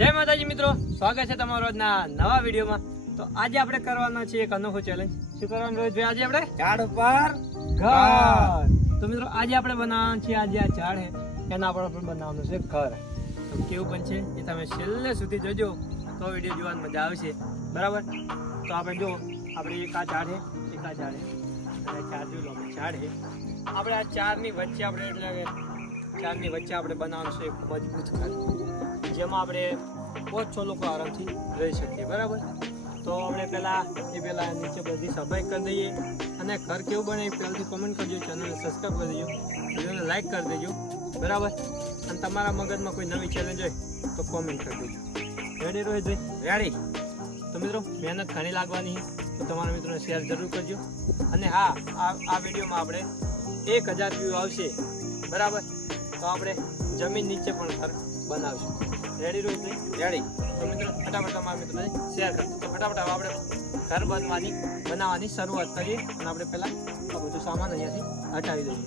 જય માતાજી મિત્રો, સ્વાગત છે તમારો આજના નવા વિડીયોમાં। તો આજે આપણે કરવાનો છે એક અનોખો ચેલેન્જ। શું કરવાનું રોહિતભાઈ? આજે આપણે ઝાડ ઉપર ઘર। તો મિત્રો આજે આપણે બનાવવાનું છે, આજે આ ઝાડ છે એના પર આપણે બનાવવાનું છે ઘર। તો કેવું બનશે એ તમે છેલ્લે સુધી જોજો તો વિડીયો જોવાની મજા આવશે, બરાબર? તો આપણે જો આપણે એક આ ઝાડ છે, એક આ ઝાડ છે અને ચાર જો ઝાડ છે। આપણે આ ચારની વચ્ચે આપણે એટલે ચારની વચ્ચે આપણે બનાવવાનું છે એક મજબૂત ઘર, જેમાં આપણે 5-6 લોકો આરામથી રહી શકીએ, બરાબર? તો આપણે પહેલાં નીચે બધી સફાઈ કરી દઈએ અને ઘર કેવું બને એ પહેલાંથી કોમેન્ટ કરજો, ચેનલને સબસ્ક્રાઈબ કરી દેજો, વિડીયોને લાઈક કરી દેજો, બરાબર? અને તમારા મગજમાં કોઈ નવી ચેલેન્જ હોય તો કોમેન્ટ કરી દેજો। રેડી રોહિતભાઈ? રેડી। તો મિત્રો મહેનત ઘણી લાગવાની તો તમારા મિત્રોને શેર જરૂર કરજો। અને હા, આ વિડીયોમાં આપણે 1000 વ્યૂ આવશે, બરાબર? તો આપણે જમીન નીચે પણ ઘર બનાવશું। રેડી રોહિતભાઈ? રેડી। તો મિત્રો ફટાફટ તમારા મિત્રોને શેર કરજો। તો ફટાફટ આપણે ઘર બનાવવાની શરૂઆત કરીએ અને આપણે પહેલાં આ બધું સામાન અહીંયાથી હટાવી દઈએ।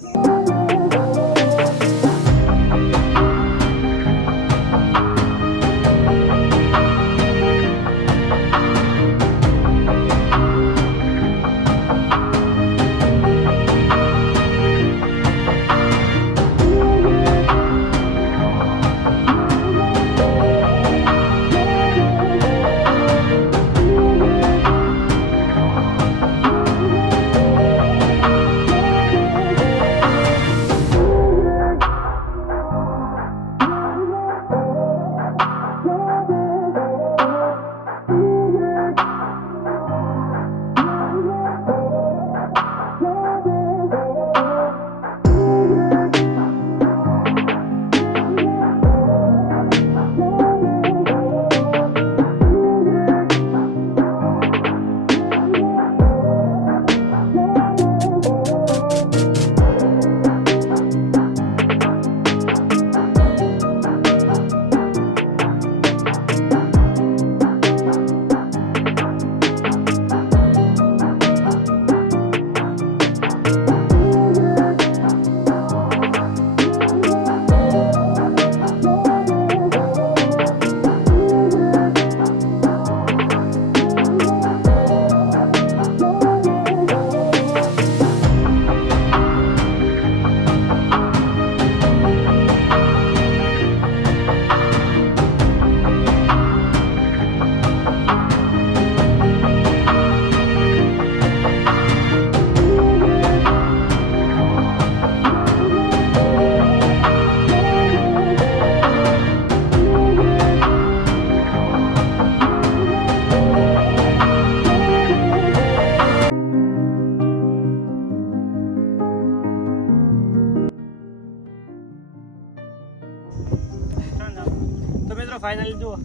તો મિત્રો ફાઇનલી જુઓ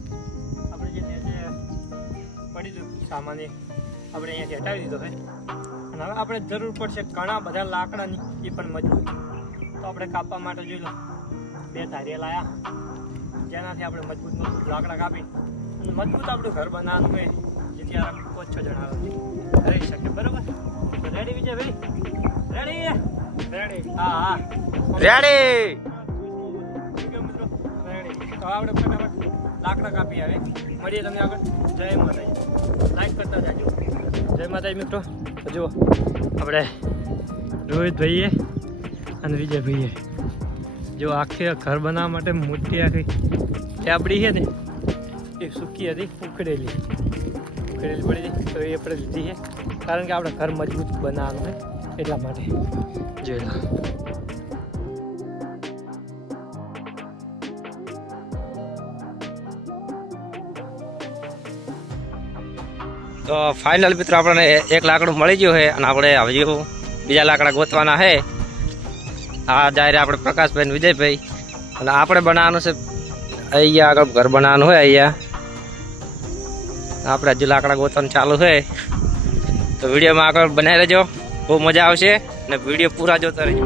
આપણે જે પડી ગયું સામાન એ આપણે અહીંયાથી હટાવી દીધો છે અને હવે આપણે જરૂર પડશે ઘણા બધા લાકડાની, એ પણ મજબૂત। તો આપણે કાપવા માટે જોઈ લો 2 ધારિયા લાયા, જેનાથી આપણે મજબૂત લાકડા કાપી અને મજબૂત આપણું ઘર બનાવવાનું હોય, જેથી આરામ 5-6 જણા રહી શકે, બરોબર? તો રેડી વિજયભાઈ? રેડી? હા રેડી। મિત્રો રેડી। તો આપણે ફટાફટ લાકડા કાપી આવે, મળીએ તમને આગળ। જય માતાજી, લાઈક કરતા જાજો। જય માતાજી મિત્રો। તો જુઓ આપણે રોહિતભાઈએ અને વિજયભાઈએ જો આખી ઘર બનાવવા માટે મોટી આખી ચાબડી છે ને એ સૂકી હતી, ઉખડેલી પડી હતી, તો એ આપણે લીધી છે, કારણ કે આપણે ઘર મજબૂત બનાવવાનું હોય એટલા માટે। જોઈ લો તો ફાઇનલ મિત્રો આપણને એક લાકડું મળી ગયું છે અને આપણે હજુ બીજા લાકડા ગોતવાના છે। આ જાય આપણે પ્રકાશભાઈ ને વિજયભાઈ, અને આપણે બનાવવાનું છે અહીંયા આગળ ઘર બનાવવાનું હોય। અહીંયા આપણે હજુ લાકડા ગોતવાનું ચાલુ છે, તો વિડીયોમાં આગળ બનાવી રહેજો, બહુ મજા આવશે અને વિડીયો પૂરા જોતા રહેજો।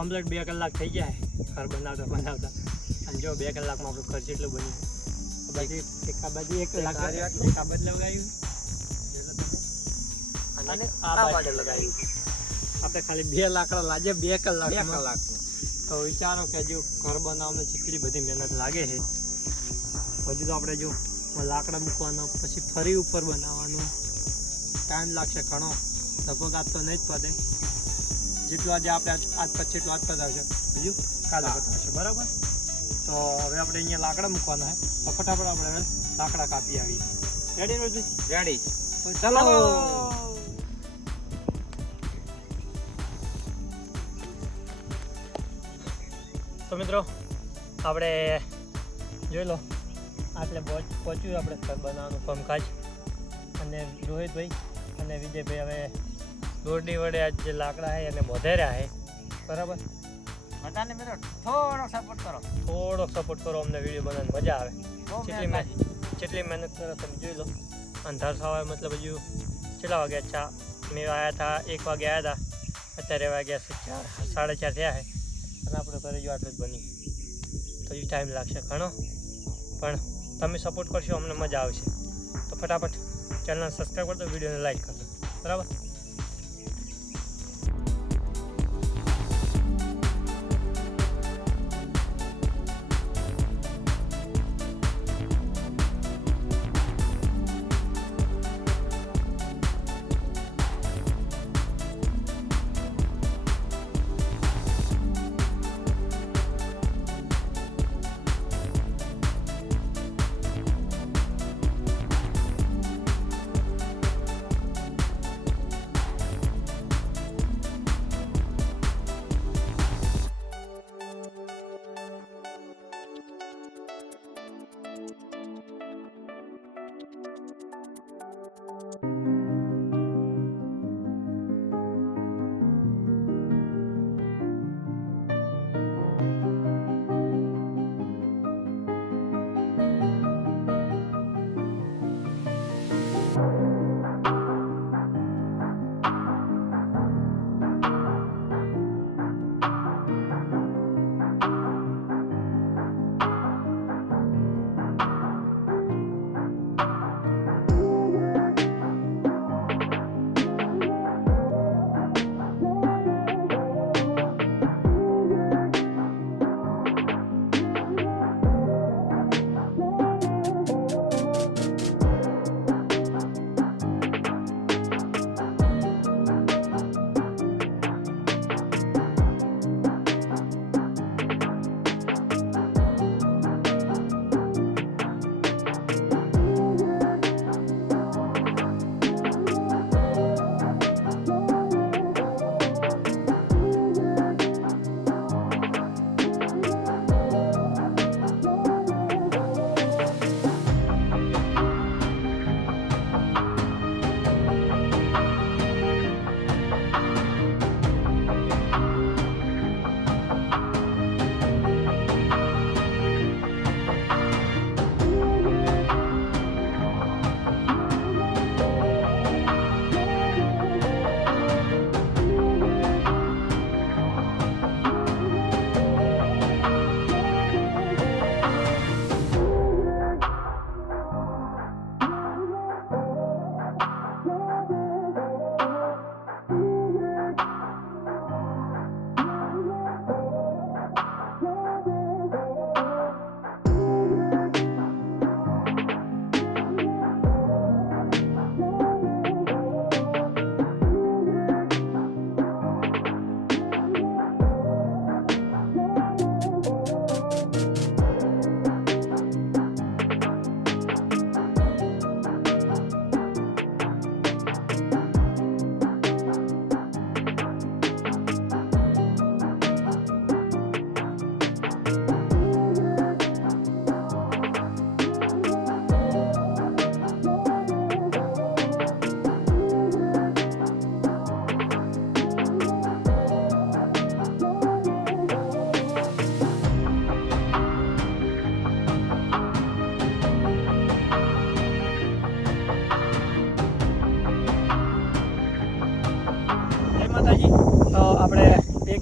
કમ્પ્લીટ 2 કલાક થઈ જાય ઘર બનાવતા અને જો 2 કલાકમાં આપણું ઘર જેટલું બન્યું બાકી આ બાજુ 1 કલાક આ બાજુ લગાવ્યું અને આ બાજુ લગાવ્યું આપણે ખાલી 2 લાકડા લાગે 2 કલાક તો વિચારો કે જો ઘર બનાવવામાં જેટલી બધી મહેનત લાગે છે હજુ તો આપણે જો લાકડા મૂકવાનો પછી ફરી ઉપર બનાવવાનું ટાઈમ લાગશે ઘણો લગભગ આજ તો નહીં જ પતે જેટલું આજે આપણે આજ પછી એટલું આજ પતાવશે બીજું કાલે પતાવશે બરાબર તો હવે આપણે અહીંયા લાકડા મૂકવાના છે તો ફટાફટ આપણે હવે લાકડા કાપી આવીએ રેડી રોજી રેડી તો ચાલો તો મિત્રો આપણે જોઈ લો આટલે પહોંચ્યું આપણે ઘર બનાવવાનું કામકાજ અને રોહિતભાઈ અને વિજયભાઈ હવે દોરડી વડે આજ જે લાકડા છે એને વધેર્યા છે બરાબર બધાને મિત્રો થોડો સપોર્ટ કરો અમને વિડીયો બનાવવાની મજા આવે જેટલી મહેનત કરો તમે જોઈ લો અંધાર સવારે મતલબ હજુ કેટલા વાગ્યા ચા મેં આવ્યા હતા 1 વાગે આવ્યા હતા અત્યારે વાગ્યા છે 4 4:30 થયા છે અને આપણે ઘરે જો આટલું જ બની તો હજી ટાઈમ લાગશે ઘણો પણ તમે સપોર્ટ કરશો અમને મજા આવશે તો ફટાફટ ચેનલને સબસ્ક્રાઈબ કરજો વિડીયોને લાઈક કરજો બરાબર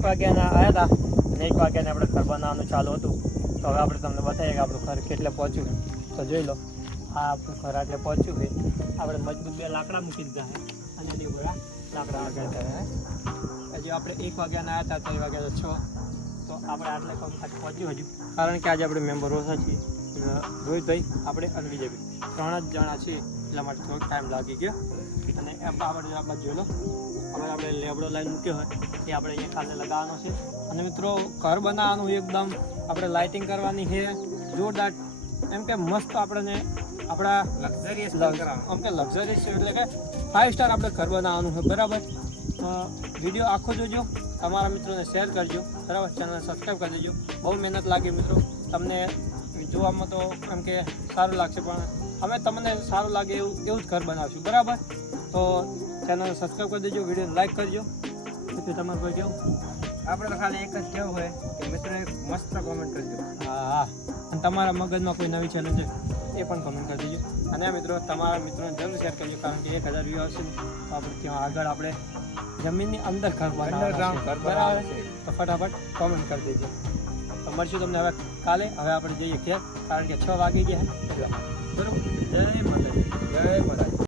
વાગ્યાના આવ્યા હતા અને 1 વાગ્યાને આપણે ઘર બનાવવાનું ચાલુ હતું. તો હવે આપણે તમને બતાવીએ કે આપણું ઘર કેટલે પહોંચ્યું છે. તો જોઈ લો, આ આપણું ઘર આટલે પહોંચ્યું છે. આપણે મજબૂત 2 લાકડા મૂકી દીધા છે અને એની ઉપર લાકડા આગળ કરે છે. હજી આપણે 1 વાગ્યાના આવ્યા હતા, 3 વાગ્યા 6. તો આપણે આટલે કામ ખાલી પહોંચ્યું હજુ, કારણ કે આજે આપણે મેમ્બર ઓછા છીએ. રોહિતભાઈ, આપણે અને વિજયભાઈ 3 જ જણા છીએ, એટલા માટે થોડોક ટાઈમ લાગી ગયો. અને એમ આપણે આ બાજુ જોઈ લો, હવે આપણે લેબડો લાઈન મૂક્યો હોય એ આપણે અહીંયા ખાલી લગાવવાનો છે. અને મિત્રો ઘર બનાવવાનું એકદમ આપણે લાઇટિંગ કરવાની છે જોરદાર, એમ કે મસ્ત આપણને આપણા લક્ઝરિયસ એમ કે લક્ઝરિયસ એટલે કે 5 સ્ટાર આપણે ઘર બનાવવાનું છે. બરાબર, વિડીયો આખો જોજો, તમારા મિત્રોને શેર કરજો. બરાબર, ચેનલ સબસ્ક્રાઈબ કરી દેજો. બહુ મહેનત લાગી મિત્રો, તમને જોવામાં તો એમ કે સારું લાગશે, પણ અમે તમને સારું લાગે એવું જ ઘર બનાવશું. બરાબર, તો ચેનલ સબસ્ક્રાઈબ કરી દેજો, વિડીયો લાઈક કરજો. પછી તમારે કોઈ કેવું? આપણે તો ખાલી એક જ કહેવું હોય કે મિત્રો એક મસ્ત કોમેન્ટ કરજો. હા, અને તમારા મગજમાં કોઈ નવી ચેલેન્જ હોય એ પણ કમેન્ટ કરી દેજો. અને મિત્રો તમારા મિત્રોને જરૂર શેર કરજો, કારણ કે 1000 વ્યૂ આવશે ને તો આપણે ત્યાં આગળ આપણે જમીનની અંદર ઘર બનાવવાનું છે. બરાબર, તો ફટાફટ કોમેન્ટ કરી દેજો. તો મળશું તમને હવે કાલે. હવે આપણે જઈએ ઘેર, કારણ કે 6 વાગી ગયા એટલે. બરાબર, જય માતાજી. જય માતાજી.